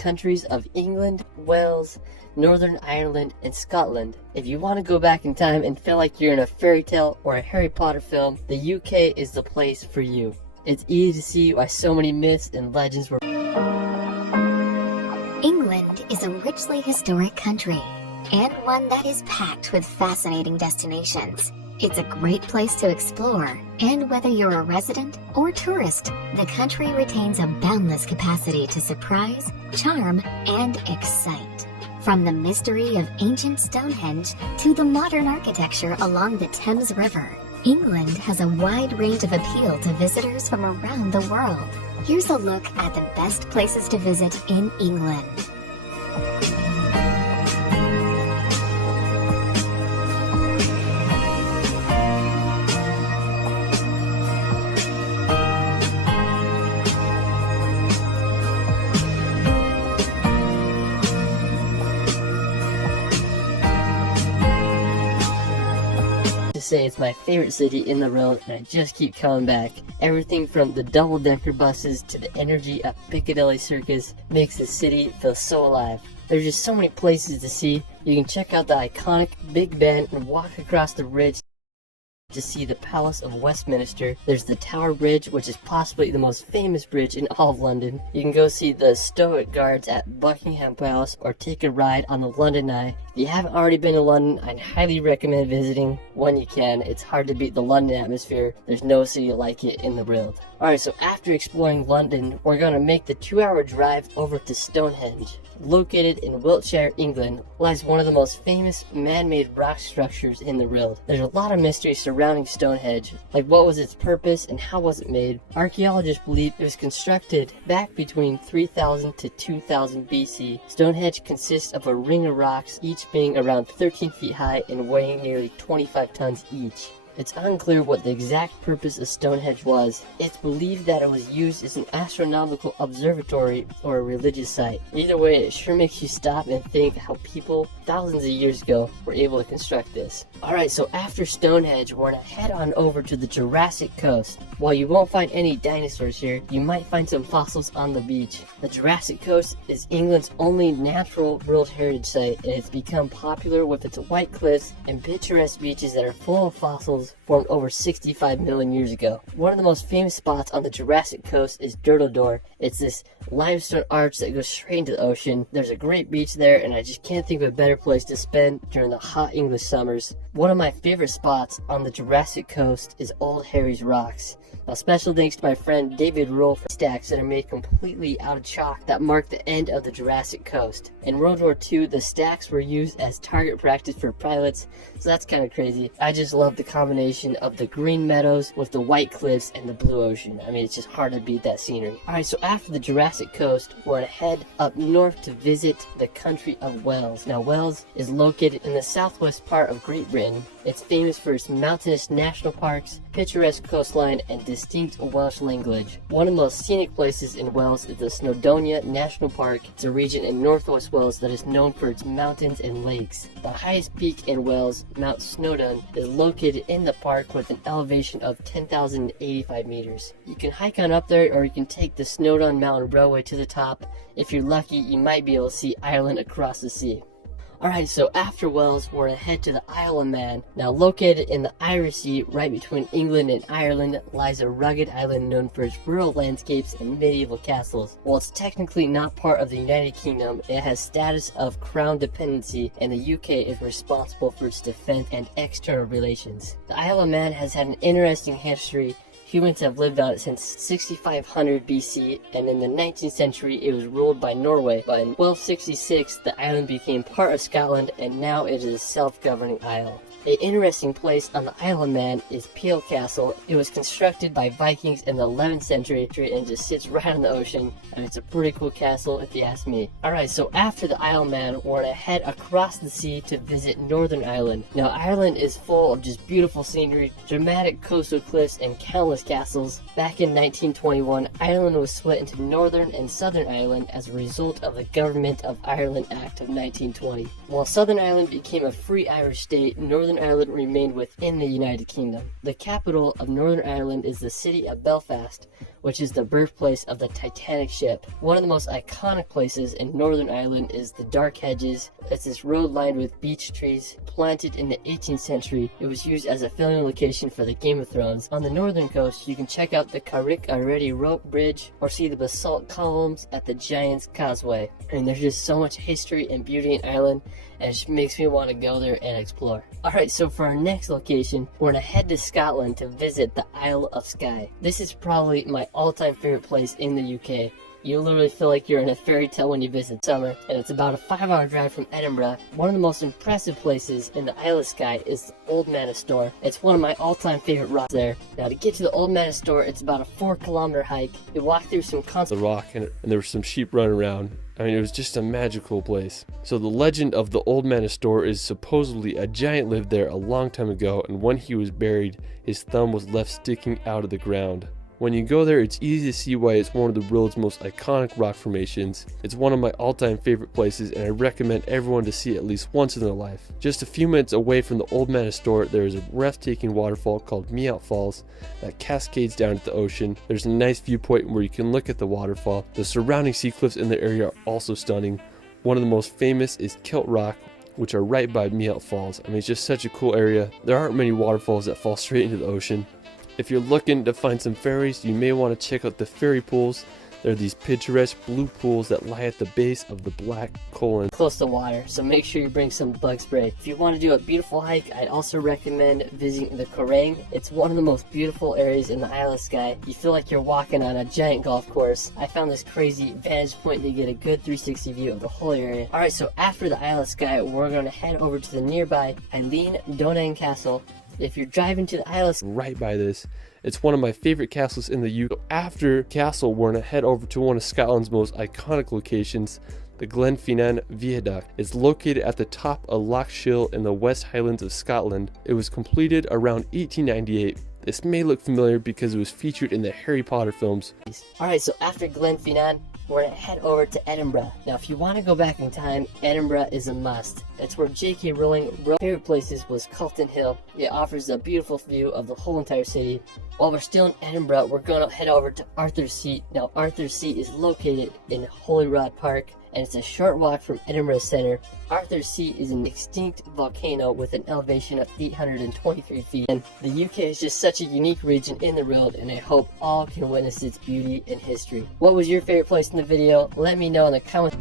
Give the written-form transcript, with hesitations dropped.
countries of England, Wales, Northern Ireland, and Scotland. If you want to go back in time and feel like you're in a fairy tale or a Harry Potter film, the UK is the place for you. It's easy to see why so many myths and legends were. England is a richly historic country, and one that is packed with fascinating destinations. It's a great place to explore, and whether you're a resident or tourist, the country retains a boundless capacity to surprise, charm, and excite. From the mystery of ancient Stonehenge to the modern architecture along the Thames River, England has a wide range of appeal to visitors from around the world. Here's a look at the best places to visit in England. Say it's my favorite city in the world, and I just keep coming back. Everything from the double-decker buses to the energy of Piccadally Circus makes the city feel so alive. There's just so many places to see. You can check out the iconic Big Ben and walk across the bridge to see the Palace of Westminster. There's the Tower Bridge, which is possibly the most famous bridge in all of London. You can go see the Stoic Guards at Buckingham Palace or take a ride on the London Eye. If you haven't already been to London, I'd highly recommend visiting when you can. It's hard to beat the London atmosphere. There's no city like it in the world. Alright, so after exploring London, we're going to make the 2-hour drive over to Stonehenge. Located in Wiltshire, England, lies one of the most famous man-made rock structures in the world. There's a lot of mystery surrounding Stonehenge, like what was its purpose and how was it made. Archaeologists believe it was constructed back between 3000 to 2000 BC. Stonehenge consists of a ring of rocks, each being around 13 feet high and weighing nearly 25 tons each. It's unclear what the exact purpose of Stonehenge was. It's believed that it was used as an astronomical observatory or a religious site. Either way, it sure makes you stop and think how people thousands of years ago were able to construct this. Alright, so after Stonehenge, we're gonna head on over to the Jurassic Coast. While you won't find any dinosaurs here, you might find some fossils on the beach. The Jurassic Coast is England's only natural World Heritage Site, and it's become popular with its white cliffs and picturesque beaches that are full of fossils formed over 65 million years ago. One of the most famous spots on the Jurassic Coast is Door. It's this limestone arch that goes straight into the ocean. There's a great beach there, and I just can't think of a better place to spend during the hot English summers. One of my favorite spots on the Jurassic Coast is Old Harry's Rocks. Now, special thanks to my friend David Roll for stacks that are made completely out of chalk that mark the end of the Jurassic Coast. In World War II, the stacks were used as target practice for pilots, so that's kind of crazy. I just love the combination of the green meadows with the white cliffs and the blue ocean. I mean, it's just hard to beat that scenery. Alright, so after the Jurassic Coast, we're going to head up north to visit the country of Wales. Now, Wales is located in the southwest part of Great Britain. It's famous for its mountainous national parks, picturesque coastline, and distinct Welsh language. One of the most scenic places in Wales is the Snowdonia National Park. It's a region in northwest Wales that is known for its mountains and lakes. The highest peak in Wales, Mount Snowdon, is located in the park with an elevation of 10,085 meters. You can hike on up there, or you can take the Snowdon Mountain Railway to the top. If you're lucky, you might be able to see Ireland across the sea. Alright, so after Wales, we're going to head to the Isle of Man. Now, located in the Irish Sea, right between England and Ireland, lies a rugged island known for its rural landscapes and medieval castles. While it's technically not part of the United Kingdom, it has status of crown dependency, and the UK is responsible for its defense and external relations. The Isle of Man has had an interesting history. Humans have lived on it since 6500 BC, and in the 19th century it was ruled by Norway. But in 1266 the island became part of Scotland, and now it is a self-governing isle. An interesting place on the Isle of Man is Peel Castle. It was constructed by Vikings in the 11th century and just sits right on the ocean, and it's a pretty cool castle if you ask me. Alright, so after the Isle of Man, we're gonna head across the sea to visit Northern Ireland. Now, Ireland is full of just beautiful scenery, dramatic coastal cliffs, and countless castles. Back in 1921, Ireland was split into Northern and Southern Ireland as a result of the Government of Ireland Act of 1920. While Southern Ireland became a free Irish state, Northern Ireland remained within the United Kingdom. The capital of Northern Ireland is the city of Belfast, which is the birthplace of the Titanic ship. One of the most iconic places in Northern Ireland is the Dark Hedges. It's this road lined with beech trees. Planted in the 18th century, it was used as a filming location for the Game of Thrones. On the northern coast, you can check out the Carrick Already Rope Bridge or see the basalt columns at the Giant's Causeway. And there's just so much history and beauty in Ireland, and it just makes me want to go there and explore. Alright, so for our next location, we're going to head to Scotland to visit the Isle of Skye. This is probably my all-time favorite place in the UK. You literally feel like you're in a fairy tale when you visit summer, and it's about a 5-hour drive from Edinburgh. One of the most impressive places in the Isle of Skye is the Old Man Stoor. It's one of my all-time favorite rocks there. Now to get to the Old Man Stoor, it's about a 4-kilometer hike. You walk through some the rock and there were some sheep running around. I mean, it was just a magical place. So the legend of the Old Man Stoor is supposedly a giant lived there a long time ago, and when he was buried, his thumb was left sticking out of the ground. When you go there, it's easy to see why it's one of the world's most iconic rock formations. It's one of my all-time favorite places, and I recommend everyone to see it at least once in their life. Just a few minutes away from the Old Man Stoor, there is a breathtaking waterfall called Kainaat Falls that cascades down to the ocean. There's a nice viewpoint where you can look at the waterfall. The surrounding sea cliffs in the area are also stunning. One of the most famous is Kilt Rock, which are right by Kainaat Falls. I mean, it's just such a cool area. There aren't many waterfalls that fall straight into the ocean. If you're looking to find some ferries, you may want to check out the ferry pools. There are these picturesque blue pools that lie at the base of the Black Colon. close to water, so make sure you bring some bug spray. If you want to do a beautiful hike, I'd also recommend visiting the Kerrang. It's one of the most beautiful areas in the Isle of Skye. You feel like you're walking on a giant golf course. I found this crazy vantage point to get a good 360 view of the whole area. Alright, so after the Isle of Skye, we're going to head over to the nearby Eileen Donan Castle. If you're driving to the Isle of Skye, right by this, it's one of my favorite castles in the UK. After Castle, we're going to head over to one of Scotland's most iconic locations, the Glenfinnan Viaduct. It's located at the top of Loch Shiel in the West Highlands of Scotland. It was completed around 1898. This may look familiar because it was featured in the Harry Potter films. Alright, so after Glenfinnan, we're going to head over to Edinburgh. Now, if you want to go back in time, Edinburgh is a must. It's where J.K. Rowling wrote. Favorite places was Calton Hill. It offers a beautiful view of the whole entire city. While we're still in Edinburgh, we're going to head over to Arthur's Seat. Now, Arthur's Seat is located in Holyrood Park, and it's a short walk from Edinburgh Centre. Arthur's Seat is an extinct volcano with an elevation of 823 feet. And the UK is just such a unique region in the world, and I hope all can witness its beauty and history. What was your favorite place in the video? Let me know in the comments.